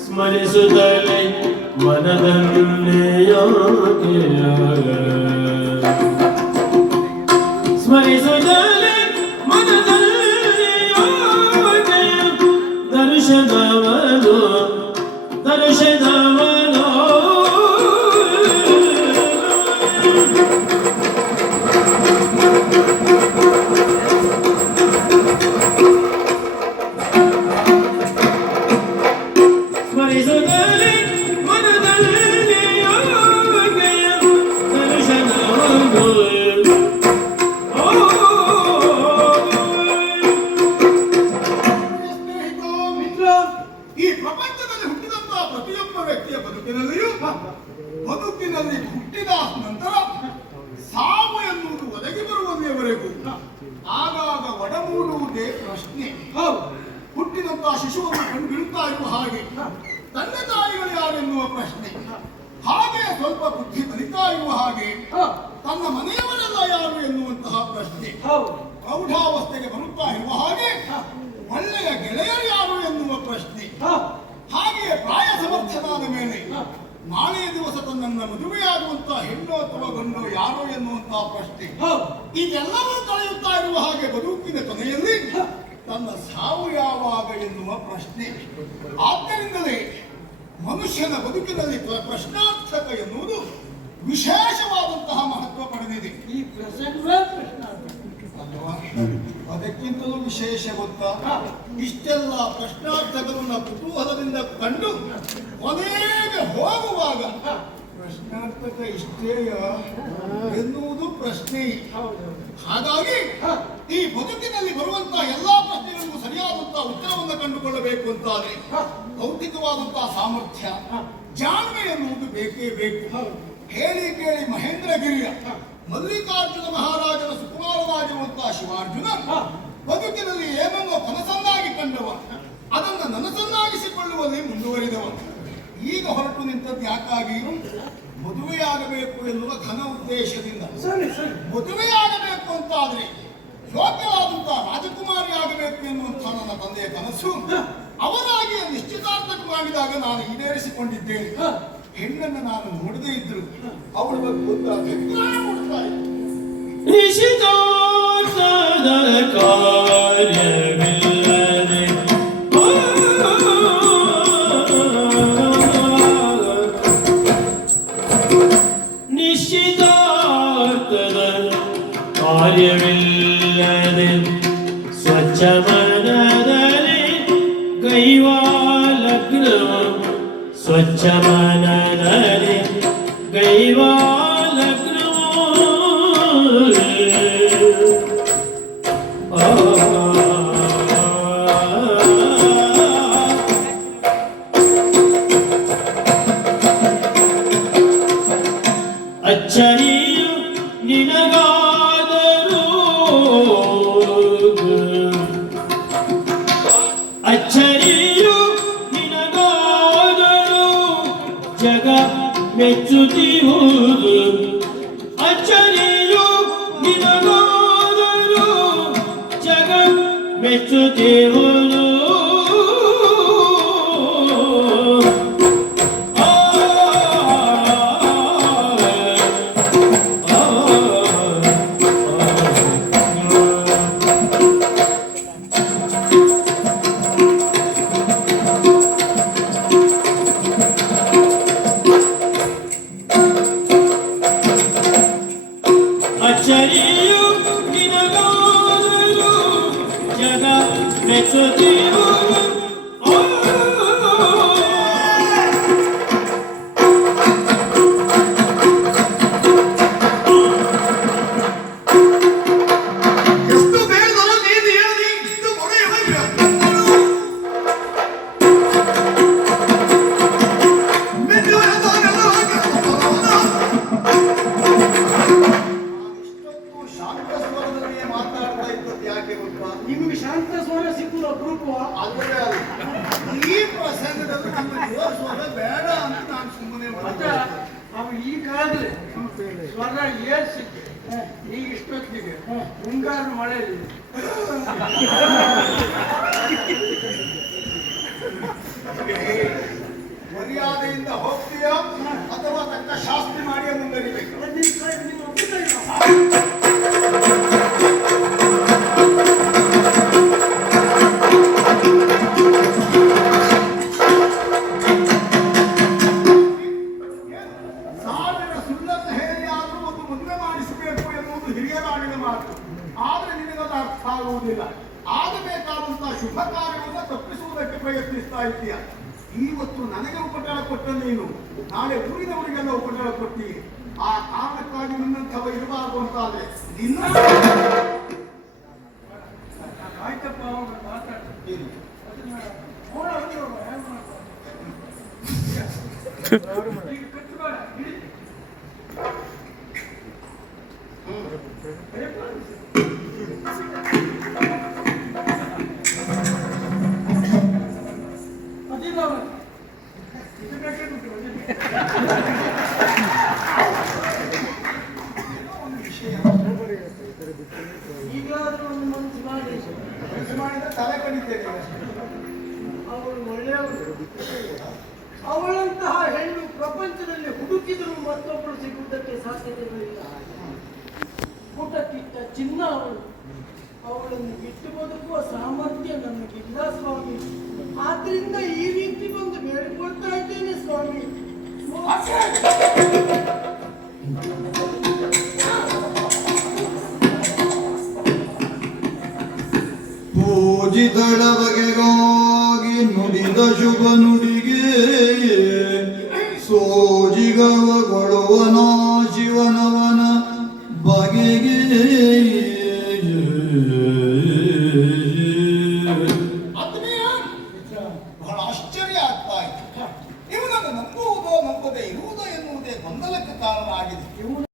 ಸ್ಮರಿಸುತ್ತಲೇ ಮನದಲ್ಲೇ ಯೋಗ್ಯ ಸ್ಮರಿಸುತ್ತಲೇ ಎಂಬುದೇ ಪ್ರಶ್ನೆ. ಹೌದು. ಹುಟ್ಟಿದಂತಹ ಶಿಶುವನ್ನು ಕಂಡು ಇರುವ ಹಾಗೆ ತಂದೆ ತಾಯಿಗಳು ಯಾರೆನ್ನುವ ಪ್ರಶ್ನೆ. ಹಾಗೆ ಸ್ವಲ್ಪ ಬುದ್ಧಿ ಕಲಿತಾ ಇರುವ ಹಾಗೆ ತನ್ನ ಮನೆಯವರೆಲ್ಲ ಯಾರು ಎನ್ನುವಂತಹ ಪ್ರಶ್ನೆ. ಪ್ರೌಢಾವಸ್ಥೆಗೆ ಬರುತ್ತಾ ಇರುವ ಹಾಗೆ ಒಳ್ಳೆಯ ಗೆಳೆಯರು ಯಾರು ಎನ್ನುವ ಪ್ರಶ್ನೆ. ಹಾಗೆಯೇ ಪ್ರಾಯ ಸಮರ್ಥನಾದ ಮೇಲೆ ನಾಳೆ ದಿವಸ ತನ್ನನ್ನ ಮದುವೆಯಾಗುವಂತಹ ಹೆಣ್ಣು ಅಥವಾ ಗಂಡು ಯಾರು ಎನ್ನುವಂತಹ ಪ್ರಶ್ನೆ? ಇದೆಲ್ಲವೂ ಕಳೆಯುತ್ತಾ ಇರುವ ಹಾಗೆ ಬದುಕಿನ ಕೊನೆಯಲ್ಲಿ ತನ್ನ ಸಾವು ಯಾವಾಗ ಎನ್ನುವ ಪ್ರಶ್ನೆ ಆದ್ದರಿಂದಲೇ ಮನುಷ್ಯನ ಬದುಕಿನಲ್ಲಿ ಪ್ರ- ಪ್ರಶ್ನಾರ್ಥಕ ಎನ್ನುವುದು ವಿಶೇಷವಾದಂತಹ ಮಹತ್ವ ಪಡೆದಿದೆ. ಈ? ಅದಕ್ಕಿಂತಲೂ ವಿಶೇಷ ಗೊತ್ತಾ? ಇಷ್ಟೆಲ್ಲ ಪ್ರಶ್ನಾರ್ಥಕವನ್ನ ಕುತೂಹಲದಿಂದ ಕಂಡು ಕೊನೆಗೆ ಹೋಗುವಾಗ ಪ್ರಶ್ನಾರ್ಥಕ ಇಷ್ಟೇಯ ಎನ್ನುವುದು ಪ್ರಶ್ನೆ. ಹಾಗಾಗಿ ಈ ಬದುಕಿನಲ್ಲಿ ಬರುವಂತಹ ಎಲ್ಲಾ ಪ್ರಶ್ನೆಗಳಿಗೂ ಸರಿಯಾದಂತಹ ಉತ್ತರವನ್ನು ಕಂಡುಕೊಳ್ಳಬೇಕು ಅಂತಾದ್ರೆ ಭೌತಿಕವಾದಂತಹ ಸಾಮರ್ಥ್ಯ ಜಾಣ್ಮೆ ಎನ್ನುವುದು ಬೇಕೇ ಬೇಕು. ಹೇಳಿ ಕೇಳಿ ಮಹೇಂದ್ರಗಿರಿಯ ಮಲ್ಲಿಕಾರ್ಜುನ ಮಹಾರಾಜನ ಸುಕುಮಾರವಾಗಿರುವಂತಹ ಶಿವಾರ್ಜುನ ಬದುಕಿನಲ್ಲಿ ಏನನ್ನೋ ಕನಸನ್ನಾಗಿ ಕಂಡವ ಅದನ್ನ ನನಸನ್ನಾಗಿಸಿಕೊಳ್ಳುವಲ್ಲಿ ಮುಂದುವರಿದವ. ಈಗ ಹೊರಟು ನಿಂತದ್ದು ಯಾಕಾಗಿ? ಮದುವೆಯಾಗಬೇಕು ಎನ್ನುವ ಘನ ಉದ್ದೇಶದಿಂದ. ಮದುವೆಯಾಗಬೇಕು ಸರಿ. ಮದುವೆಯಾಗಬೇಕು ಅಂತಾದ್ರೆ ಯೋಗ್ಯವಾದಂತಹ ರಾಜಕುಮಾರಿ ಆಗಬೇಕು ಎನ್ನುವಂತಹ ನನ್ನ ತಂದೆಯ ಕನಸು. ಅವರಾಗಿ ನಿಶ್ಚಿತಾರ್ಥಕ ಮಾಡಿದಾಗ ನಾನು ಈಡೇರಿಸಿಕೊಂಡಿದ್ದೇನೆ. ಹೆಣ್ಣನ್ನು ನಾನು ನೋಡದೇ ಇದ್ರು ಅವಳು ಬಗ್ಗೆ ಒಂದು ಅಭಿಪ್ರಾಯ ಮೂಡ್ತಾ കാര്യമില്ലത് സ്വച്ഛമനതലെ കൈവാലഗ്നവും സ്വച്ഛമനതലെ കൈവാലഗ്നവും ಮೆಚ್ಚುತ್ತಿರುವುದು ಅಚ್ಚರಿಯು ನಿನಗಾದರೂ ಜಗ ಮೆಚ್ಚುತ್ತಿರುವುದು ಈ ಪ್ರಸಂಗದಲ್ಲಿ ನಮ್ಮ ಸ್ವರ ಬೇಡ ಅಂತ ನಾನು ಸುಮ್ಮನೆ ಮತ್ತೆ ಅವ ಈಗಾಗಲೇ ಸ್ವರ ಏರ್ಸಿ ಈಗ ಇಷ್ಟೊತ್ತಿಗೆ ಮುಂಗಾರು ಮಳೆಯಲ್ಲಿ. ಆಗುವುದಿಲ್ಲ ಆಗಬೇಕಾದಂತಹ ಶುಭ ಕಾರ್ಯವನ್ನು ತಪ್ಪಿಸುವುದಕ್ಕೆ ಪ್ರಯತ್ನಿಸ್ತಾ ಇದ್ದೀಯ. ಇವತ್ತು ನನಗೆ ಉಪಕಾರ ಕೊಟ್ಟ ನೀನು. ನಾಳೆ ಊರಿನವರಿಗೆಲ್ಲ ಉಪಕಾರ ಕೊಟ್ಟಿ ಆ ಕಾರಣಕ್ಕಾಗಿ ನಿನ್ನಂಥವ ಇರಬಾರದು ಅಂತಾದ್ರೆ ನಿನ್ನ ಆಯ್ತಪ್ಪ ಅವ್ರು ತಲೆ ಕಡಿತೇನೆ. ಅವಳು ಒಳ್ಳೆಯವಳು. ಅವಳಂತಹ ಹೆಣ್ಣು ಪ್ರಪಂಚದಲ್ಲಿ ಹುಡುಕಿದರೂ ಮತ್ತೊಬ್ಬಳು ಸಿಗುವುದಕ್ಕೆ ಸಾಧ್ಯತೆಗಳಿಲ್ಲ ಪುಟಕ್ಕಿಟ್ಟ ಚಿನ್ನ ಅವಳು ಅವಳನ್ನು ಬಿಟ್ಟು ಬದುಕುವ ಸಾಮರ್ಥ್ಯ ನಮಗಿಲ್ಲ ಸ್ವಾಮಿ. ಆದ್ರಿಂದ ಈ ರೀತಿ ಬಂದು ಬೇಡಿಕೊಳ್ತಾ ಇದ್ದೇನೆ ಸ್ವಾಮಿ. ಉಚಿತಳ ಬಗೆಗಾಗಿ ನುಡಿದ ಶುಭ ನುಡಿಗೆ ಸೋಜಿಗವ ಕೊಡುವನ ಶಿವನವನ ಬಗೆಗೆ